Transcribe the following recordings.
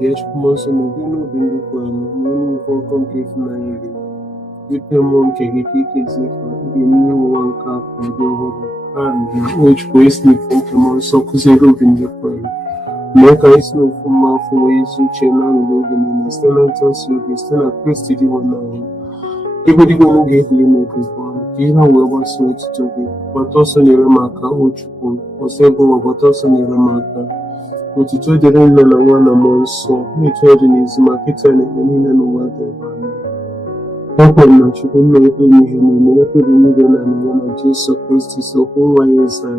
Yeshikumoso Nobino Bindukwani, Muni Volcom Kifunayri, Vipemo Kegekizeka, the new one cup of the world, and which wasting Pokemon Sokuzero Bindukwani. Meka is no former for ways which are not living in a Stellantis, still a Christy one. Everybody going to get limited one. Kira wewe sweat to be, but also near Maka, which or several, but also near Maka. Utito didn't know one among so, me told in his market and any and what they were. Open not you couldn't make me put in middle and one of Jesus Christ is so who I is I.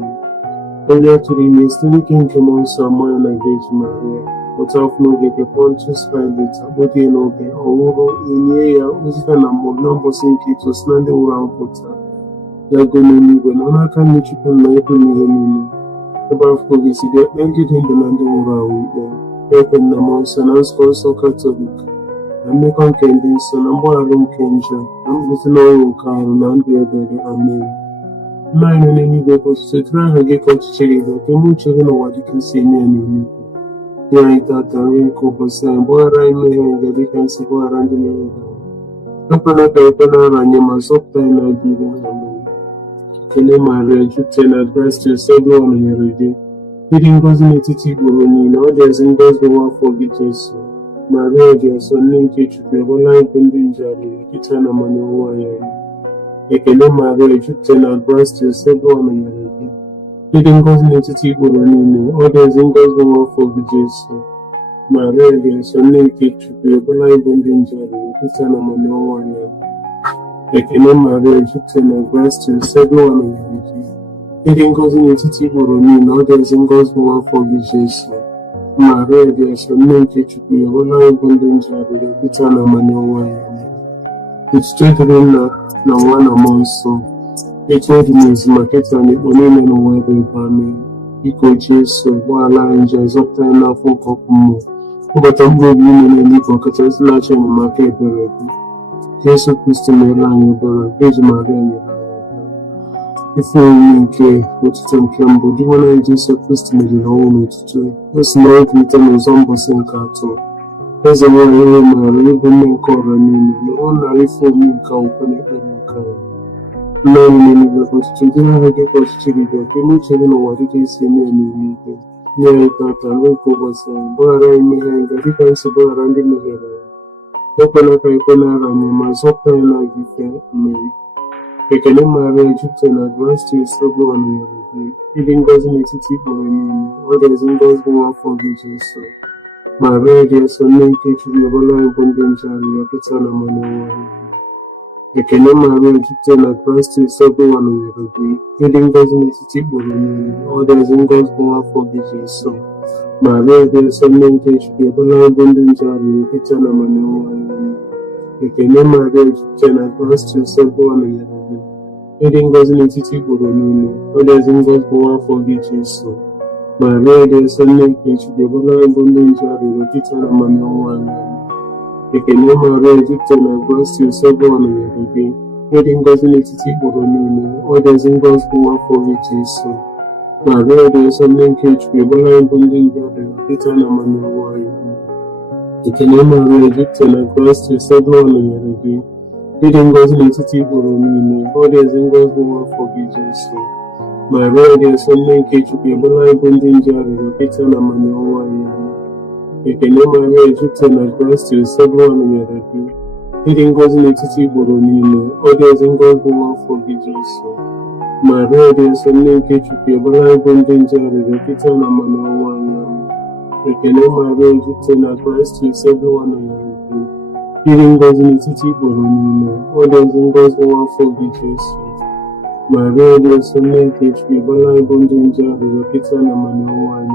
Earlier to the next, the king came on someone like Virgin Maria, but of no get a conscious find it, but you know, the Oro in Yea, was an among numbers in Kit was landing around Potter. They're going to live when I can meet you from my opinion. About police, they ended in the landing around there. Open the months and I was also Catholic. And make on Kendis and I'm borrowing Kenja. I'm with no own car and I'm the other. Amen. Mine and any vehicles to try to get out to Chile, but the much of what you can see near me. Here I thought I ring Cooper saying, boy, I may have the vacancy for around the name. Open up and you must obtain a given. Kele Maria, you tell address to several on your day. Reading goes in a titty Buruni, now there's in goes the one for Jesus. Maria, there's a name to the online pending jolly, Kitana Manoa. Kele Maria, you tell address to several on your day. Reading goes in a titty Buruni, now there's in goes the one for Jesus. Maria, there's a name to the online pending jolly, Kitana Manoa. Ekele Maria, Egyptian and Grace to several on the Eating goes in a city Buruni, now there's in God's one for Jesus. Maria, there's a name to be a one abundance of the Pitana Manoa. It's straight in now one among so. It told me is market and it will name away by me. Equal Jesus, while I enjoy up time now for Kokumo. But I'm going to be for Catas National Market. Jesus Christ may line your Virgin Maria. If you care, what you think, do you want to Jesus Christ may be known to do? Let's know if you tell me some person cartoon. There's a way I live in my corner, the only for me can open it and can. No, many of us to do not get us to the door. Can you tell me what it is in any meeting? Near that, I will go over some, but I may have the difference about around in the head. Open up a corner and you must open like you can Mary. Ekele Maria, Egyptian advance to his trouble on your day. Eating goes in a city for a minute, others in goes go out for Jesus. Maria, there's a name to be a long bondage and your Pitana Manoa. Ekele Maria, Egyptian advance to his trouble on your day. Eating goes in a city for a minute, others in goes go out for Jesus. Maria, there's a name to be a long bondage and your Pitana Manoa. Ekele Maria, Egyptian advance to several on your day. Eating goes in a city for the moon, others in God's go for Jesus. Maria, there's a name to be a long bondage and your Pitana Manoa. Ekele Maria, Egyptian advance to several on your day. Eating goes in a city for the moon, others in God's go for Jesus. Maria, there's a name to be a long bondage and your Pitana Manoa. Ekele Maria, Egyptian advance to several on your day. Eating goes in a city for a minute, others in God's go for Jesus. Maria, there's a name to be a long bondage and your Pitana Manoa. Ekele Maria, Egyptian advance to several on your day. Eating goes in a city for a minute, others in God's go for Jesus. Maria, there's a name to be a long bondage and your Pitana Manoa. Ekele Maria, Egyptian advance to several on your day. Eating goes in a city for a minute, others in God's go for Jesus. Maria, there's a name to be a long bondage and your Pitana Manoa.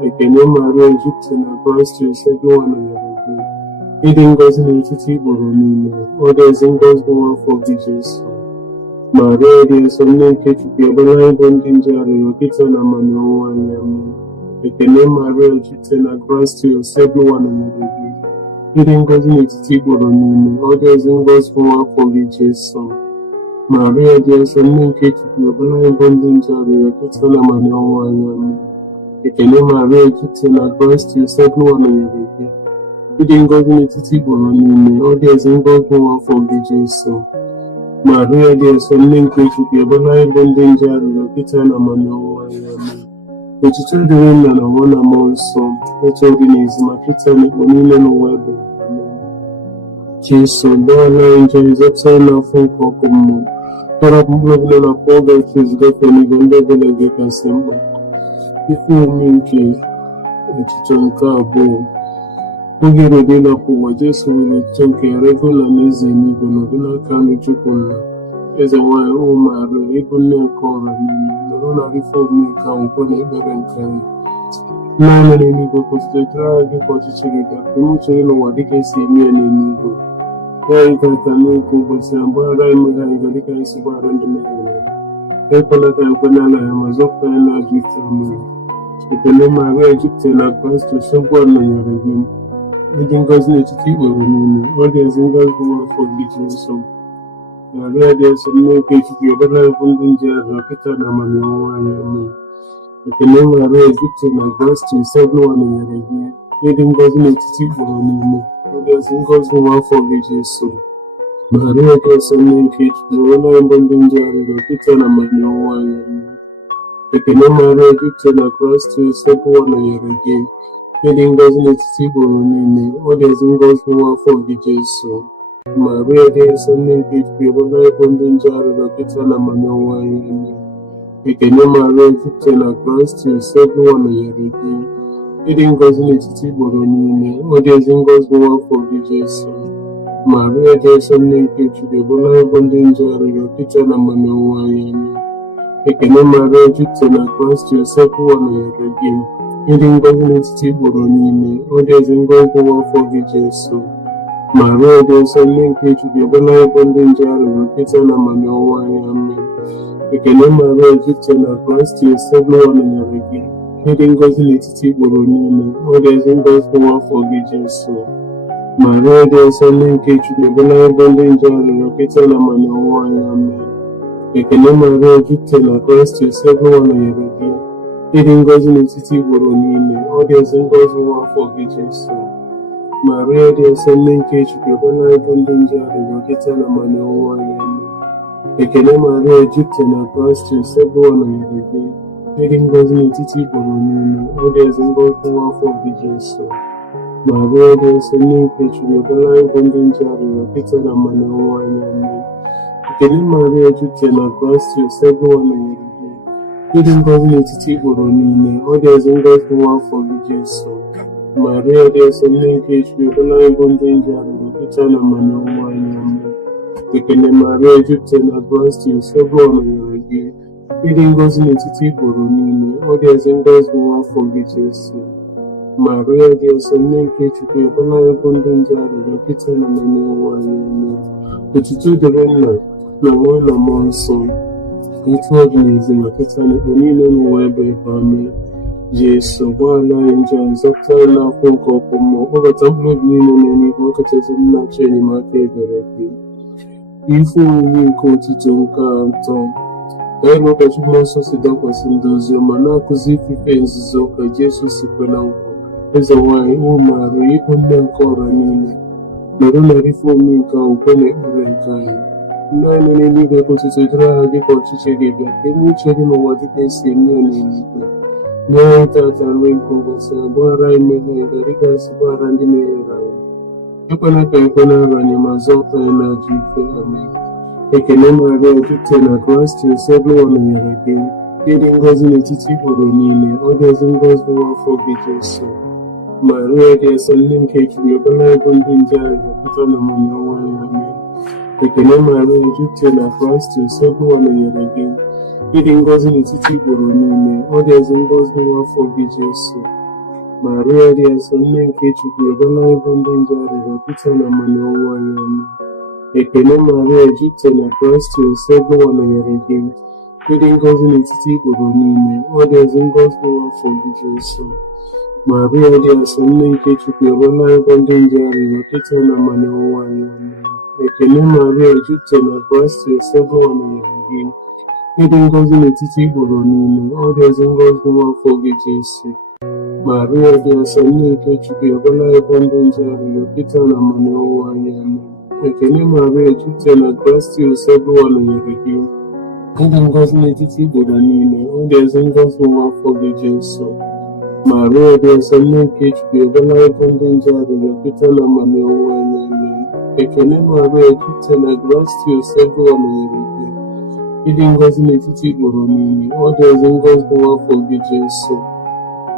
Ekele Maria, Egyptian advance to several on your day. Eating goes in a city for a minute, others in God's go for Jesus. Maria, there's a name to be a long bondage and your Pitana Manoa. Ekele Maria, Egyptian advance to several on your day. Eating goes in a city for a minute, others in God's go for Jesus. Maria, there's a name to be a long bondage and your Pitana Manoa. ekele Maria jupụta na Kraịst Nsọ nọnyere gị. Ịdị ngọzi n'etiti igboro niile, ọ dị ezi ngọzi nwa afọ gị Jesu. Maria dị nsọ, nne nke Chukwu, ebe anyị bụ ndị nje arịrịọ kịta na ọnwụnwa anyị. Amen. Otuto dịrị Nna na Nwa na Mmụọ Nsọ, etu ọ dị n'izu ma kịta na ikpo niile n'ụwa ebe. Amen. Jesu, gbaghara anyị njọ, zọpụta anyị n'afọ nke ọkụ mmụọ, tọrọpụ mkpụrụ ọbụla na pọlgatriz gafee n'igwe ndị ọbụla gị kasị mkpa. Ife omume nke echiche nke abụọ. Oge ruru ịlapụ ụwa, Jesu nwere echiche nke ya regula na eze n'igwe nọdụ n'aka nri Chukwu Nna. Eze nwanyị ụmụ Maria, ịbụ nne nke ọra niile, nọrọ na ife omume nke akwụkwọ na ekpere nke anyị. Nna anyị n'eluigwe, kwụsịrị jụrụ anyị gị ka ọchịchị gị gaa, ka ime uche gị n'ụwa dịka esi eme ya n'eluigwe. Anyị ga-ata n'oge ụbọchị na mgbaghara anyị mmehie anyị ga dịka anyị si gbaghara ndị mehiere anyị. Ekwela ka anyị kwe n'ala ya, ma zọpụta anyị n'ajọ ife mmehie. Ekele Maria jupụtara na Kraịst Nsọ nọnyere gị. Ịdị ngọzi n'etiti igboro niile, ọ dị ezi ngọzi nwa afọ gị Jesu. Maria dị nsọ, nne nke Chukwu, ọbụla anyị bụ ndị nje arịrịọ kịta na ọnwụnwa anyị. Amen. Ekele Maria jupụtara na Kraịst Nsọ nọnyere gị. Ịdị ngọzi n'etiti igboro niile, ọ dị ezi ngọzi nwa afọ gị Jesu. Maria dị nsọ, nne nke Chukwu, ọbụla anyị bụ ndị nje arịrịọ kịta na ọnwụnwa anyị. Amen. Ekele Maria jupụtara na Kraịst Nsọ nọnyere gị. Ịdị ngọzi n'etiti igboro niile, ọ dị ezi ngọzi nwa afọ gị Jesu. Maria dị nsọ, nne nke Chukwu, ọbụla anyị bụ ndị nje arịrịọ kịta na ọnwụnwa anyị. Amen. Ekele Maria jupụtara na Kraịst Nsọ nọnyere gị. Ịdị ngọzi n'etiti igboro niile, ọ dị ezi ngọzi nwa afọ gị Jesu. Maria dị nsọ, nne nke Chukwu, ọbụla anyị bụ ndị nje arịrịọ kịta na ọnwụnwa anyị. Amen. Ekele Maria jupụtara na Kraịst Nsọ nọnyere gị. Ịdị ngọzi n'etiti igboro niile, ọ dị ezi ngọzi nwa afọ gị Jesu. Maria dị nsọ, nne nke Chukwu, ọbụla anyị bụ ndị nje arịrịọ kịta na ọnwụnwa anyị. Amen. Ekele Maria jupụtara na Kraịst Nsọ nọnyere gị. Ịdị ngọzi n'etiti igboro niile, ọ dị ezi ngọzi nwa afọ gị Jesu. Maria dị nsọ, nne nke Chukwu, ọbụla anyị bụ ndị nje arịrịọ kịta na ọnwụnwa anyị. Amen. Ekele Maria jupụtara na Kraịst Nsọ nọnyere gị. Ịdị ngọzi n'etiti igboro niile, ọ dị ezi ngọzi nwa afọ gị Jesu. Maria dị nsọ, nne nke Chukwu, ọbụla anyị bụ ndị nje arịrịọ kịta na ọnwụnwa anyị. Amen. Ekele Maria jupụtara na Kraịst Nsọ nọnyere gị. Ịdị ngọzi n'etiti igboro niile, ọ dị ezi ngọzi nwa afọ gị Jesu. Maria dị nsọ, nne nke Chukwu, ọbụla anyị bụ ndị nje arịrịọ kịta na ọnwụnwa anyị. Amen. Ekele Maria jupụtara na Kraịst Nsọ nọnyere gị. Ịdị ngọzi n'etiti igboro niile, ọ dị ezi ngọzi nwa afọ gị Jesu. Maria dị nsọ, nne nke Chukwu, ọbụla anyị bụ ndị nje arịrịọ kịta na ọnwụnwa anyị. Amen. Ekele Maria jupụtara na Kraịst Nsọ nọnyere gị. Ịdị ngọzi n'etiti igboro niile, ọ dị ezi ngọzi nwa afọ gị Jesu. Maria dị nsọ, nne nke Chukwu, ọbụla anyị bụ ndị nje arịrịọ kịta na ọnwụnwa anyị. Amen. Otuto dịrị Nna na Nwa na Mmụọ Nsọ, etu ọ dị n'izu ma kịta na ikpo niile n'ụwa ebe. Amen. Jesu, gbaghara anyị njọ anyị, zọpụta anyị n'afọ nke ọkụ mmụọ, kpọbata mkpụrụ obi niile n'eluigwe, ọkachasị ndị na-achọ enyemaka ebere gị. Ife omume nke otuto nke atọ. Anyị na ụkọchukwu Mmụọ Nsọ si dakwasị ndị ozi ọma na-akụzi ifufe nzuzo ka Jesu si kwe na nkwa. Eze nwanyị ụmụ Maria, ịbụ nne nke ọra niile, nọrọ na ife omume nke akwụkwọ na ekpere nke anyị. Nne anyị n'eluigwe, ka otuto dịrị aha gị ka ọchịchị gị bịa, ka ime uche gị n'ụwa dịka esi eme ya n'eluigwe. Nye anyị tata nri nke ụbọchị, gbaghara anyị mmehie anyị dịka anyị si gbaghara ndị mehiere anyị. Ekwela ka anyị kwe n'ara anyị, ma zọpụta anyị n'ajọ ife. Amen. Ekele Maria jupụtara na Kraịst Nsọ nọnyere gị. Ịdị ngọzi n'etiti igboro niile, ọ dị ezi ngọzi nwa afọ gị Jesu. Maria dị nsọ, nne nke Chukwu, ọbụla anyị bụ ndị nje arịrịọ kịta na ọnwụnwa anyị. Amen. Ekele Maria jupụtara na Kraịst Nsọ nọnyere gị. Ịdị ngọzi n'etiti igboro niile, ọ dị ezi ngọzi nwa afọ gị Jesu. Maria dị nsọ, nne nke Chukwu, ọbụla anyị bụ ndị nje arịrịọ kịta na ọnwụnwa anyị. Amen. Ekele Maria jupụtara na Kraịst Nsọ nọnyere gị. Ịdị ngọzi n'etiti igboro niile, ọ dị ezi ngọzi nwa afọ gị Jesu. Maria dị nsọ, nne nke Chukwu, ọbụla anyị bụ ndị nje arịrịọ kịta na ọnwụnwa anyị. Amen. Ekele Maria jupụtara na Kraịst Nsọ nọnyere gị. ịdị ngọzi n'etiti igboro niile, ọ dị ezi ngọzi n'afọ gị Jesu. Maria dị nsọ, nne nke Chukwu, ọbụla ebo ndị nje arịrịọ Pita na Manụwa anyị amen. Ekele Maria, jupụtara na gracia, Usebuwa nọnyere gị. Ịdị ngọzi n'etiti igboro niile, ọ dị ezi ngọzi n'afọ gị Jesu. Maria dị nsọ, nne nke Chukwu, ọbụla ebo ndị nje arịrịọ Pita na Manụwa anyị amen. Ekele Maria, jupụtara na gracia, Usebuwa nọnyere gị. Ịdị ngọzi n'etiti igboro niile, ọ dị ezi ngọzi n'afọ gị Jesu.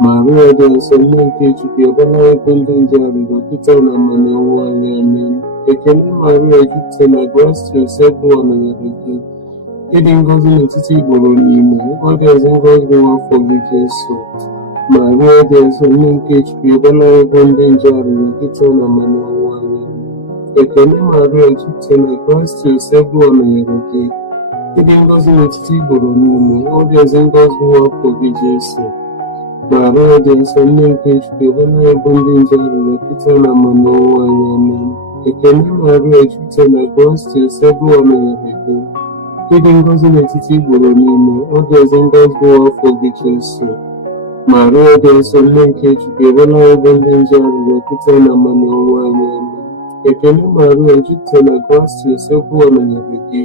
Maria dị nsọ, nne nke Chukwu, ọbụla ebo ndị nje arịrịọ Pita na Manụwa anyị amen. Ekele Maria, jupụtara na gracia, Usebuwa nọnyere gị. Ịdị ngọzi n'etiti igboro niile, ọ dị ezi ngọzi n'afọ gị Jesu. Maria dị nsọ, nne nke Chukwu, ọbụla ebo ndị nje arịrịọ Pita na Manụwa anyị amen. Ekele Maria, jupụtara na gracia, Usebuwa nọnyere gị. Ịdị ngọzi n'etiti igboro niile, ọ dị ezi ngọzi n'afọ gị Jesu. Maria dị nsọ, nne nke Chukwu, ọbụla ebo ndị nje arịrịọ Pita na Manụwa anyị amen. Ekele Maria, jupụtara na gracia, Usebuwa nọnyere gị. Ịdị ngọzi n'etiti igboro niile, ọ dị ezi ngọzi n'afọ gị Jesu. Maria dị nsọ, nne nke Chukwu, ọbụla ebo ndị nje arịrịọ Pita na Manụwa anyị amen. Ekele Maria, jupụtara na gracia, Usebuwa nọnyere gị.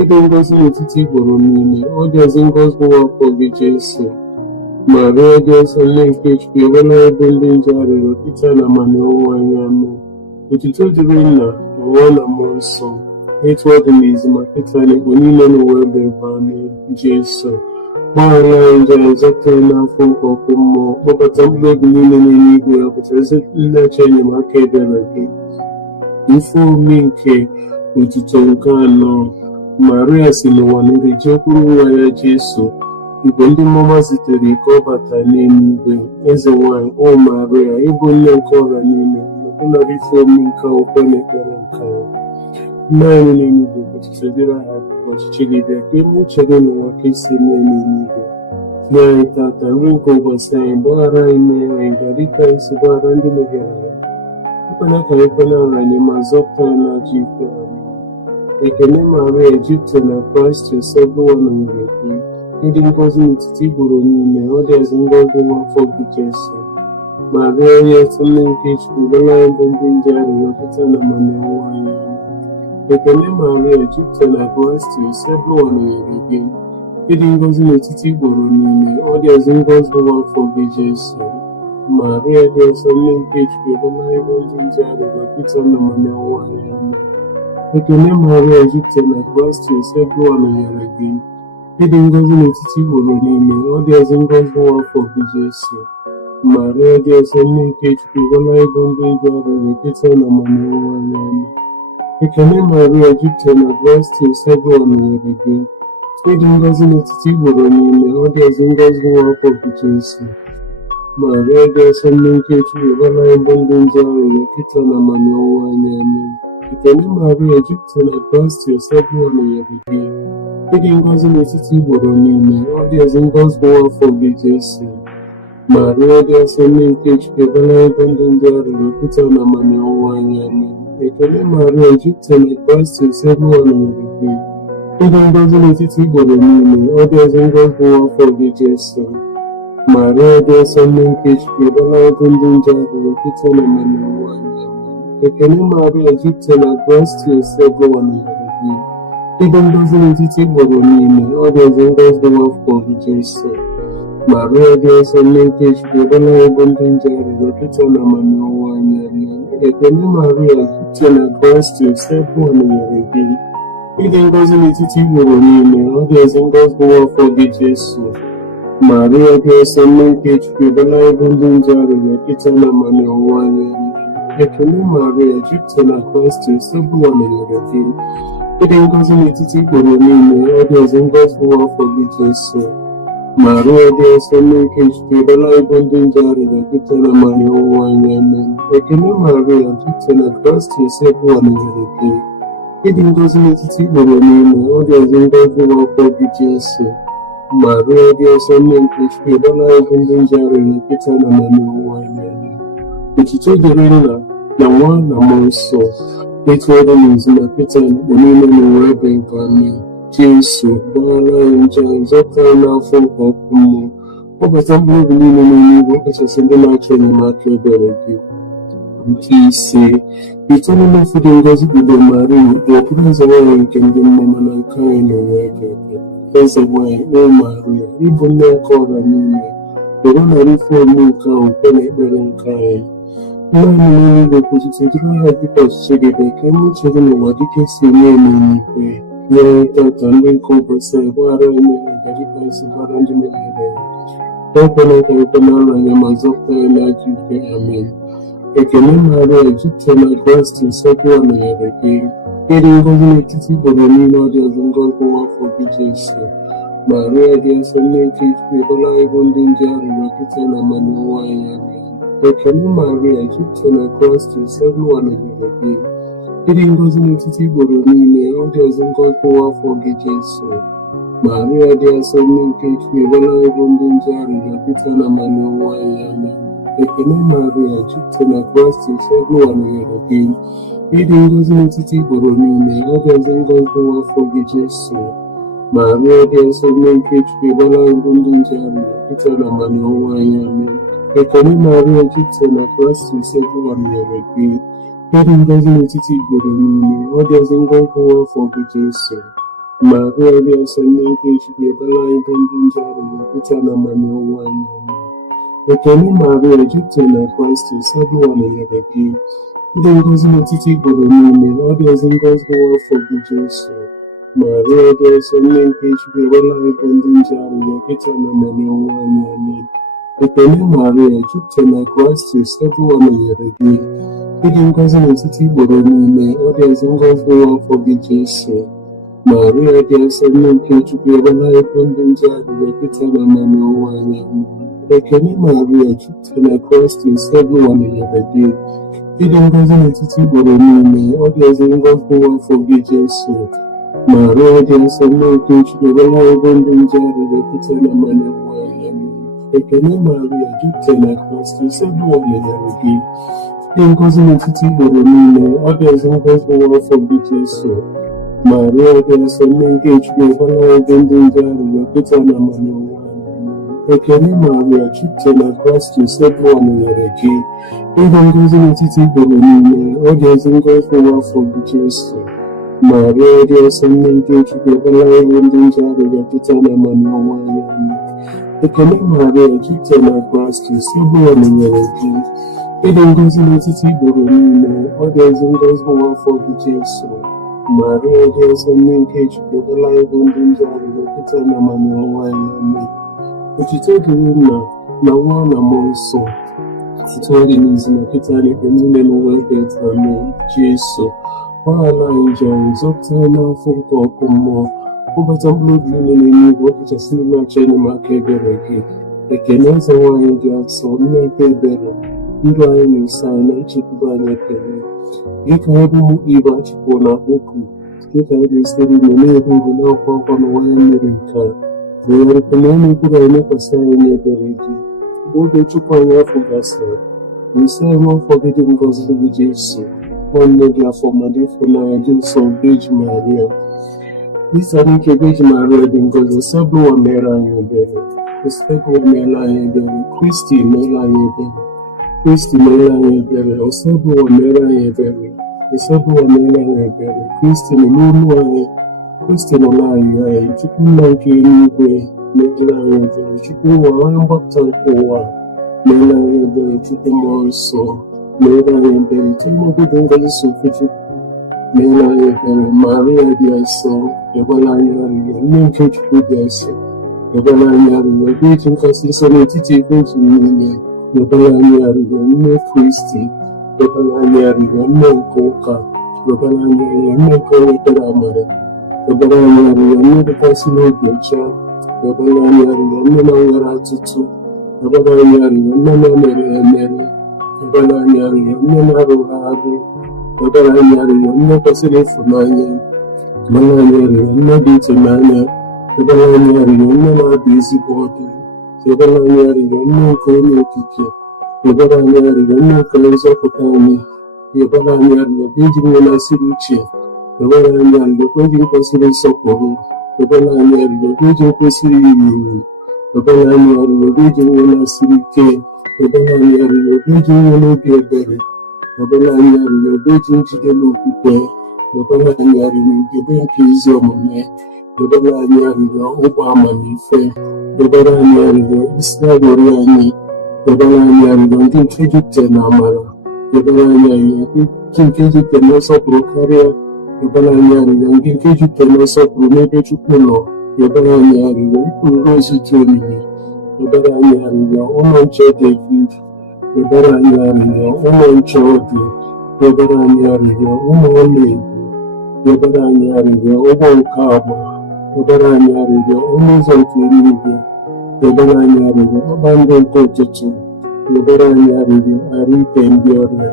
Ịdị ngọzi n'etiti igboro niile, ọ dị ezi ngọzi n'afọ gị Jesu. Maria dị nsọ, nne nke Chukwu, ọbụla ebo ndị nje arịrịọ Pita na Manụwa anyị amen. Otuto dịrị Nna na Nwa na Mmụọ Nsọ, etu ọ dị n'izu ma Pita na igbo niile n'ụwa ebe ebe amen. Jesu, gbaghara anyị njọ anyị, zọpụta anyị n'afọ nke ọkụ mmụọ, kpọbata mkpụrụ obi niile n'eluigwe ya, pụtara ezi nlecha enyemaka ebere gị. Ife omume nke otuto nke anọ. Maria si n'ụwa niile jekwuru nwa ya Jesu, igbo ndị mmụọ zitere ka ọ bata n'eluigwe. Eze nwanyị, o Maria, ịbụ nne nke ọra niile, ọbụnara ife omume nke akwụkwọ na ekpere nke ya. Nna anyị n'eluigwe, ọchịchị dịrị ha, ọchịchị gị bịa, ka ime uche gị n'ụwa ka isi mee n'eluigwe. Nye anyị tata nri nke ụbọchị anyị, gbaghara anyị mmehie anyị, dịka anyị si gbaghara ndị mehiere anyị. Ekwela ka anyị kwe na anyị, ma zọpụta anyị n'ajọ ife anyị. Ekele Maria, jupụtara na gracia, Usebuwa nọnyere gị. Ịdị ngọzi n'etiti igboro niile, ọ dị ezi ngọzi n'afọ gị Jesu. Maria dị nsọ, nne nke Chukwu, ọbụla ebo ndị nje arịrịọ Pita na Manụwa anyị amen. Ekele Maria, jupụtara na gracia, Usebuwa nọnyere gị. Ịdị ngọzi n'etiti igboro niile, ọ dị ezi ngọzi n'afọ gị Jesu. Maria dị nsọ, nne nke Chukwu, ọbụla ebo ndị nje arịrịọ Pita na Manụwa anyị amen. Ekele Maria, jupụtara na gracia, Usebuwa nọnyere gị. Ịdị ngọzi n'etiti igboro niile, ọ dị ezi ngọzi n'afọ gị Jesu. Maria dị nsọ, nne nke Chukwu, ọbụla ebo ndị nje arịrịọ Pita na Manụwa anyị amen. Ekele Maria, jupụtara na gracia, Usebuwa nọnyere gị. Ịdị ngọzi n'etiti igboro niile, ọ dị ezi ngọzi n'afọ gị Jesu. Maria dị nsọ, nne nke Chukwu, ọbụla ebo ndị nje arịrịọ Pita na Manụwa anyị amen. Ekele Maria, jupụtara na gracia, Usebuwa nọnyere gị. Ịdị ngọzi n'etiti igboro niile, ọ dị ezi ngọzi n'afọ gị Jesu. Maria dị nsọ, nne nke Chukwu, ọbụla ebo ndị nje arịrịọ Pita na Manụwa anyị amen. Ekele Maria, jupụtara na gracia, Usebuwa nọnyere gị. Ịdị ngọzi n'etiti igboro niile, ọ dị ezi ngọzi n'afọ gị Jesu. Maria dị nsọ, nne nke Chukwu, ọbụla ebo ndị nje arịrịọ Pita na Manụwa anyị amen. Ekele Maria, jupụtara na gracia, Usebuwa nọnyere gị. Ịdị ngọzi n'etiti igboro niile, ọ dị ezi ngọzi n'afọ gị Jesu. Maria dị nsọ, nne nke Chukwu, ọbụla ebo ndị nje arịrịọ Pita na Manụwa anyị amen. Ekele Maria, jupụtara na gracia, Usebuwa nọnyere gị. Ịdị ngọzi n'etiti igboro niile, ọ dị ezi ngọzi n'afọ gị Jesu. Maria dị nsọ, nne nke Chukwu, ọbụla ebo ndị nje arịrịọ Pita na Manụwa anyị amen. Ekele Maria, jupụtara na gracia, Usebuwa nọnyere gị. Ịdị ngọzi n'etiti igboro niile, ọ dị ezi ngọzi n'afọ gị Jesu. Maria dị nsọ, nne nke Chukwu, ọbụla ebo ndị nje arịrịọ Pita na Manụwa anyị amen. Ekele Maria, jupụtara na gracia, Usebuwa nọnyere gị. Ịdị ngọzi n'etiti igboro niile, ọ dị ezi ngọzi n'afọ gị Jesu. Maria dị nsọ, nne nke Chukwu, ọbụla ebo ndị nje arịrịọ Pita na Manụwa anyị amen. Otuto dịrị Nna na Nwa na Mmụọ Nsọ, etu ọ dị n'izu ma Pita na igbo niile n'ụwa ebe ebe amen. Jesu gbaghara anyị njọ anyị, zọpụta anyị n'afọ nke ọkụ mmụọ. Kpọbata mkpụrụ obi niile n'eluigwe, ọkachasị ndị na-achọ enyemaka ebere gị. Nke ise, itoolu n'ofu dị ngọzi bido Maria, bụ okpuru eze nwanyị nke ndị mmụọ, mana nke anyị na-enwe eke. Eze nwanyị, o Maria, ịbụ nne nke ọra niile, dọrọ narị fọm nke ahụ nke na ekpere nke anyị. Nna anyị n'eluigwe, kwụsịtụ dịrị ya dịka ọchịchị gị dị, ka eme uche gị n'ụwa dịka esi eme n'eluigwe. Nyere anyị tata nri nke ụbọchị anyị, gbaghara anyị mmehie anyị dịka anyị si gbaghara ndị mehiere anyị. Ekwela ka anyị kwe n'ala anyị, ma zọpụta anyị n'ajọ ike. Amen. Ekele Maria, jupụtara na Kraịst, nsọpụrụ nọnyere gị. Ịdị ngọzi n'etiti igboro niile, ọ dị ọzọ ngọzi n'afọ gị Jesu. Maria dị nsọ, nne nke Chukwu, ebela anyị bụ ndị nje arịrịọ kịta na amamihe anyị. Amen. Ekele Maria, jupụtara na Kraịst, nsọpụrụ nọnyere gị. Ịdị ngọzi n'etiti igboro niile, ọ dị ọzọ ngọzi n'afọ gị Jesu. Maria dị nsọ, nne nke Chukwu, ebela anyị bụ ndị nje arịrịọ kịta na amamihe anyị. Amen. Ekele Maria, jupụtara na Kraịst, nsọpụrụ nọnyere gị. Ịdị ngọzi n'etiti igboro niile, ọ dị ọzọ ngọzi n'afọ gị Jesu. Maria dị nsọ, nne nke Chukwu, ebela anyị bụ ndị nje arịrịọ kịta na amamihe anyị. Amen. Ekele Maria, jupụtara na Kraịst, nsọpụrụ nọnyere gị. Ịdị ngọzi n'etiti igboro niile, ọ dị ọzọ ngọzi n'afọ gị Jesu. Maria dị nsọ, nne nke Chukwu, ebela anyị bụ ndị nje arịrịọ kịta na amamihe anyị. Amen. Ekele Maria, jupụtara na Kraịst, nsọpụrụ nọnyere gị. Ịdị ngọzi n'etiti igboro niile, ọ dị ọzọ ngọzi n'afọ gị Jesu. Maria dị nsọ, nne nke Chukwu, ebela anyị bụ ndị nje arịrịọ kịta na amamihe anyị. Amen. Ekele Maria, jupụtara na Kraịst, nsọpụrụ nọnyere gị. Ịdị ngọzi n'etiti igboro niile, ọ dị ọzọ ngọzi n'afọ gị Jesu. Maria dị nsọ, nne nke Chukwu, ebela anyị bụ ndị nje arịrịọ kịta na amamihe anyị. Amen. Ekele Maria, jupụtara na Kraịst, nsọpụrụ nọnyere gị. Ịdị ngọzi n'etiti igboro niile, ọ dị ọzọ ngọzi n'afọ gị Jesu. Maria dị nsọ, nne nke Chukwu, ebela anyị bụ ndị nje arịrịọ kịta na amamihe anyị. Amen. Ekele Maria, jupụtara na Kraịst, nsọpụrụ nọnyere gị. Ịdị ngọzi n'etiti igboro niile, ọ dị ọzọ ngọzi n'afọ gị Jesu. Maria dị nsọ, nne nke Chukwu, ebela anyị bụ ndị nje arịrịọ kịta na amamihe anyị. Ekele Maria, jupụtara na Kraịst, nsọpụrụ nọnyere gị. Ịdị ngọzi n'etiti igboro niile, ọ dị ọzọ ngọzi n'afọ gị Jesu. Maria dị nsọ, nne nke Chukwu, ebela anyị bụ ndị nje arịrịọ kịta na amamihe anyị. Amen. Ekele Maria, jupụtara na Kraịst, nsọpụrụ nọnyere gị. Ịdị ngọzi n'etiti igboro niile, ọ dị ọzọ ngọzi n'afọ gị Jesu. Maria dị nsọ, nne nke Chukwu, ebela anyị bụ ndị nje arịrịọ kịta na amamihe anyị. Amen. Otuto dịrị Nna na Nwa na Mmụọ Nsọ, otuto dị n'izu na kịta na ikpe niile n'ụwa ebe etu. Amen. Jesu gbaghara anyị njọ anyị, zọpụta anyị n'afọ nke ọkụ mmụọ. Kpọbata mkpụrụ obi niile n'eluigwe, ọkachasị ndị na-achọ enyemaka ebere gị. Ekele eze nwanyị dị nsọ, nne nke ebere, ndụ anyị na-eso anyị na nchekwube anyị. Ekele gị ka anyị bụ ụmụ Igbo achịpụrụ na okwu, gị ka anyị ga-esiri ime na-ebu ibu n'akwa akwa n'ụwa ya mmiri nke a. Weghara na onye mkpụrụ anyị mekwasị anyị n'ebere gị. Oge chukwu anyị afọ gasịrị, nsị anyị afọ gị dị ngọzi gị Jesu. Nwanne gị afọ ma dị ịfụnanya dị nsọ Beji Maria. Isa n'ike Beji Maria dị ngọzi, Nsọpụrụ mere anyị ebere. Nsọpụrụ mere anyị ebere. Kristi mere anyị ebere. Kristi mere anyị ebere. Nsọpụrụ mere anyị ebere. Nsọpụrụ mere anyị ebere. Kristi nọ n'olu anyị. Kristi nọ n'anyị anyị. Chukwu nna nke eluigwe mere anyị ebere. Chukwu nwa onye mgbapụta nke ụwa mere anyị ebere. Chukwu mmụọ nsọ mere anyị ebere. Chukwu obodo ngọzi sofe Chukwu mere anyị ebere. Maria dị nsọ, ebere anyị arịrịọ. Nne nke Chukwu dị nsọ, ebere anyị arịrịọ. Beji nkasi nsọ n'etiti beji niile, ebere anyị arịrịọ. Nne Kristi, ebere anyị arịrịọ. Nne nke ụka, ebere anyị arịrịọ. Nne nke onye ekpere amara, ebere anyị arịrịọ. Nne dịkwasị n'obi ọcha, ebere anyị arịrịọ. Nne na-nwere atụtụ, ebere anyị arịrịọ. Nne na-emere emere, ebere anyị arịrịọ. Nne na-arụrụ arụ, ebere anyị arịrịọ. Nne kwesịrị ịfụnanya, ebere anyị arịrịọ. Nne dị ịtụnanya, ebere anyị arịrịọ. Nne na-abụ ezigbo ọdụ, ebere anyị arịrịọ. Nne nke onye okike, ebere anyị arịrịọ. Nne nke nzọpụta anyị, ebere anyị arịrịọ. Beji nwelasịrị uche, ebere anyị arịrịọ. Beji kwesịrị nsọpụrụ, Dobara anyị arịrịọ ka eji kwesịrị iri uri. Dobara anyị arịrịọ ka eji nwe na-asịrị ike. Dobara anyị arịrịọ ka eji nwe n'obi ebere. Dobara anyị arịrịọ ka eji njide n'okwukwe. Dobara anyị arịrịọ ugebe nke ezi omume. Dobara anyị arịrịọ ụgwọ amamife. Dobara anyị arịrịọ isi agbụrụ anyị. Dobara anyị arịrịọ ndị nke jupụtara na amara. Dobara anyị arịrịọ ndị nke jupụtara na nsọpụrụ karịa. Dobara anyị arịrịọ ndị nke jupụtara na nsọpụrụ n'ebe Chukwu nọ. Dobara anyị arịrịọ mkpụrụ ozi dị omimi. Dobara anyị arịrịọ ụmụ nche David. Dobara anyị arịrịọ ụmụ nche ọdụ. Dobara anyị arịrịọ ụmụ ọlaedo. Dobara anyị arịrịọ ụgbọ nke agba. Dobara anyị arịrịọ ọnụ ụzọ nke eluigwe. Dobara anyị arịrịọ kpakpando nke ụtụtụ. Dobara anyị arịrịọ arụ ike ndị ọrịa.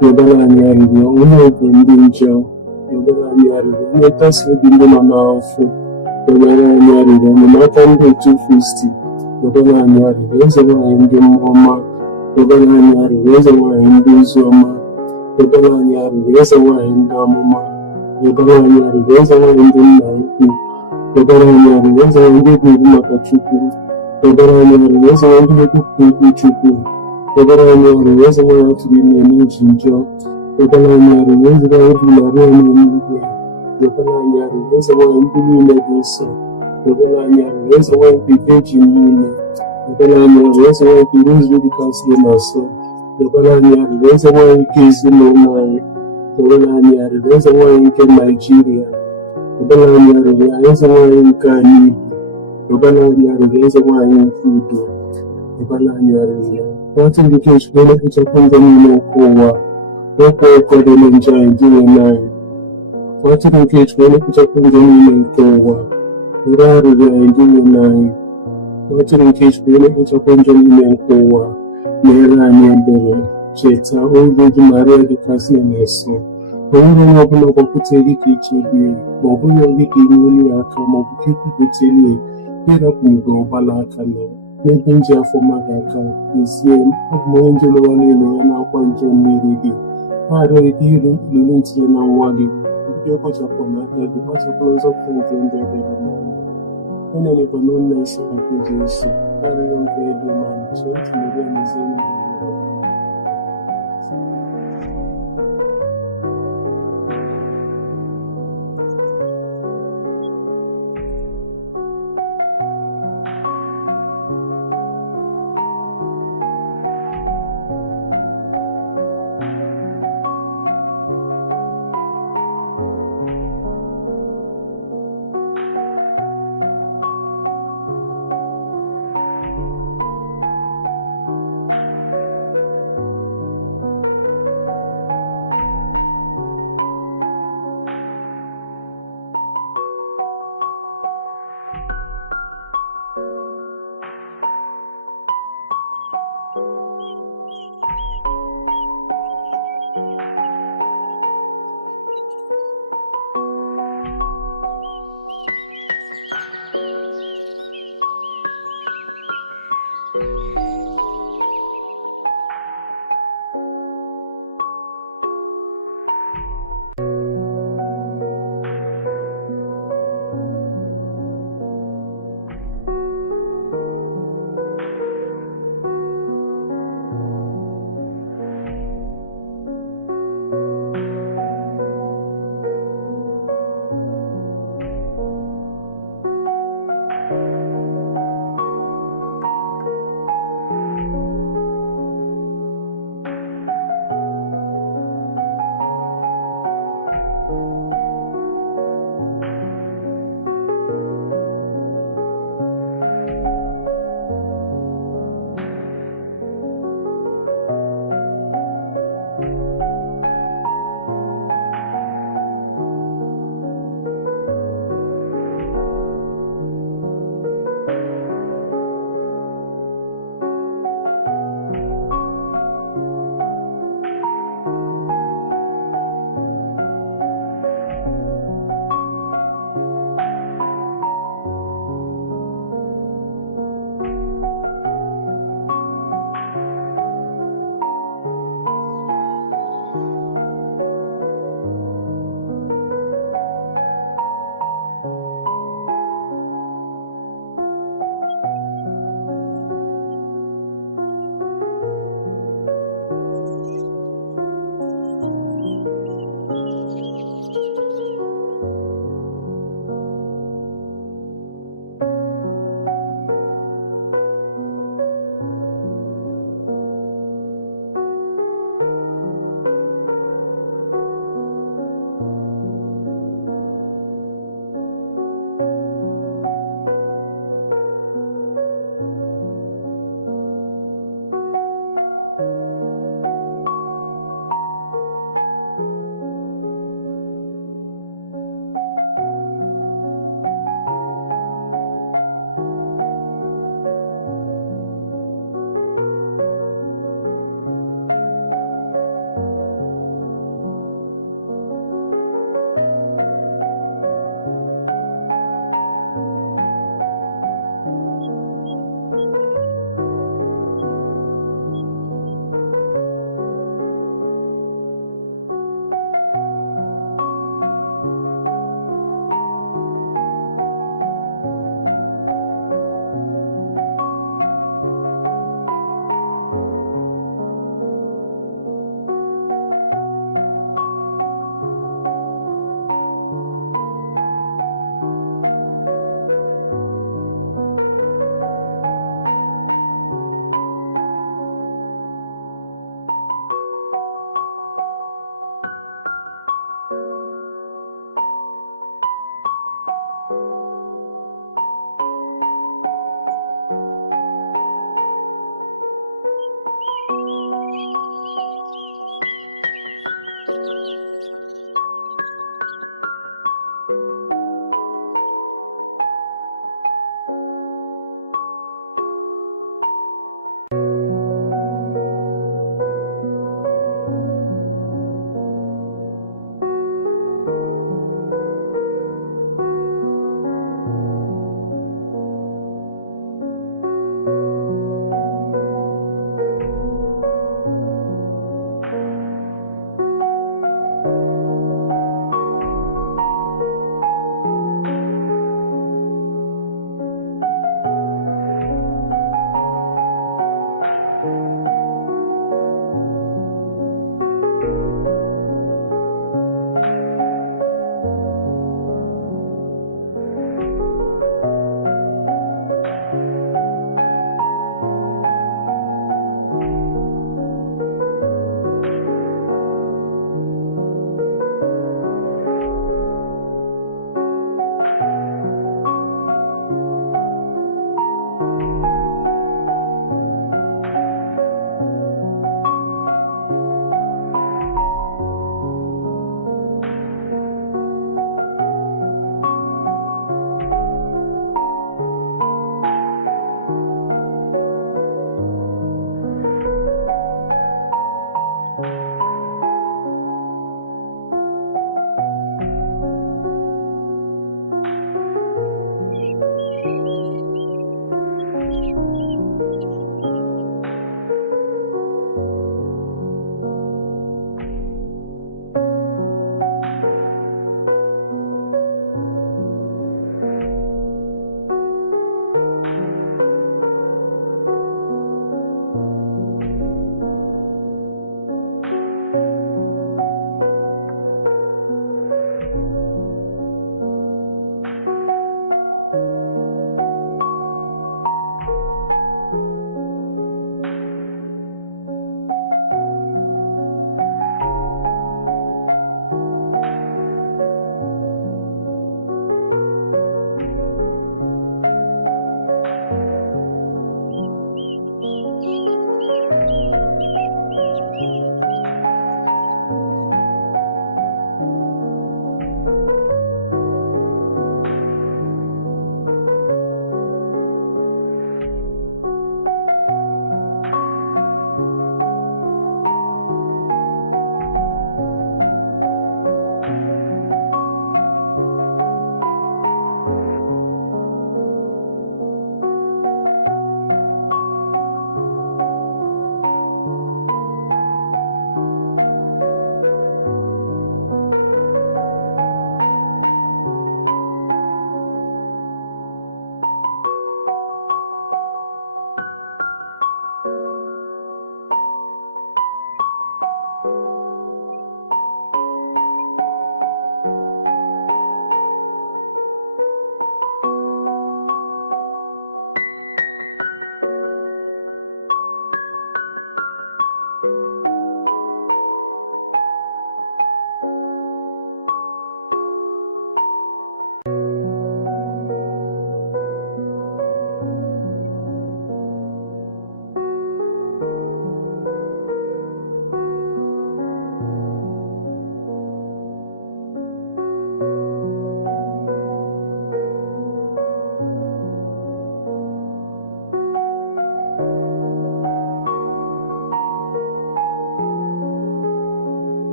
Dobara anyị arịrịọ onye oge ndị njọ. Dobara anyị arịrịọ nletasi obi ndị nọ n'afọ. Dobara anyị arịrịọ enyemaka ndị otu Kristi. Dobara anyị arịrịọ eze nwaanyị ndị mmụọ ọma. Dobara anyị arịrịọ eze nwaanyị ndị ozi ọma. Dobara anyị arịrịọ eze nwaanyị ndị amụma. Dobara anyị arịrịọ eze nwaanyị ndị nna ukwu. Dobara anyị arịrịọ eze nwaanyị ndị bụ maka Chukwu. Dobara anyị arịrịọ eze nwaanyị ndị na-ekwupụta okwu Chukwu. Dobara anyị arịrịọ eze nwaanyị atụrụ ime n'iji njọ. Dobara anyị arịrịọ eze nwaanyị bụ narị anyị n'eluigwe. Dobara anyị arịrịọ eze nwaanyị ndị niile dị nsọ. Dobara anyị arịrịọ eze nwaanyị bụ ike eji niile. Dobara anyị arịrịọ eze nwaanyị bụ ire izu dịkasị na asọ. Dobara anyị arịrịọ eze nwaanyị nke ezinụlọ anyị. Dobara anyị arịrịọ eze nwaanyị nke Naịjirịa. Dobara anyị arịrịọ eze nwaanyị nke anyị Igbo. Dobara anyị arịrịọ eze nwaanyị nke udo. Dobara anyị arịrịọ nwatụ ndị nke Chukwu na-ekpochapụ ndị niile nke ụwa. Ọkwa ọkọdịle nje anyị dị n'ime anyị. Nwatụ nke Chukwu na-ekpochapụ ndị niile nke ụwa. Were arịrịọ anyị dị n'ime anyị. Nwatụ nke Chukwu na-ekpochapụ ndị niile nke ụwa. Meere anyị ebere. Cheta oge dị Maria dịkasị na-eso. O nwere onye ọbụla gbakwutere ka ichebe ma ọ bụghị onye ka enyere ya aka ma ọ bụ ka ekwupụtara ịrapụ mgbe ọgbala aka na n'ebe nji afọ mmadụ aka ezie abụ m onye nje n'ụwa niile ya na-akwa nje mmiri gị na-arịọ gị iri lere ntinye na nwa gị ndị ọkọchapụ na aka gị gbasapụrụ nzọpụta nke ndị ebere n'ọnụ onye na-ekọ n'ụlọ isi nke Jesu arịrịọ nke elu ma nche tinyere n'ezi ndụ.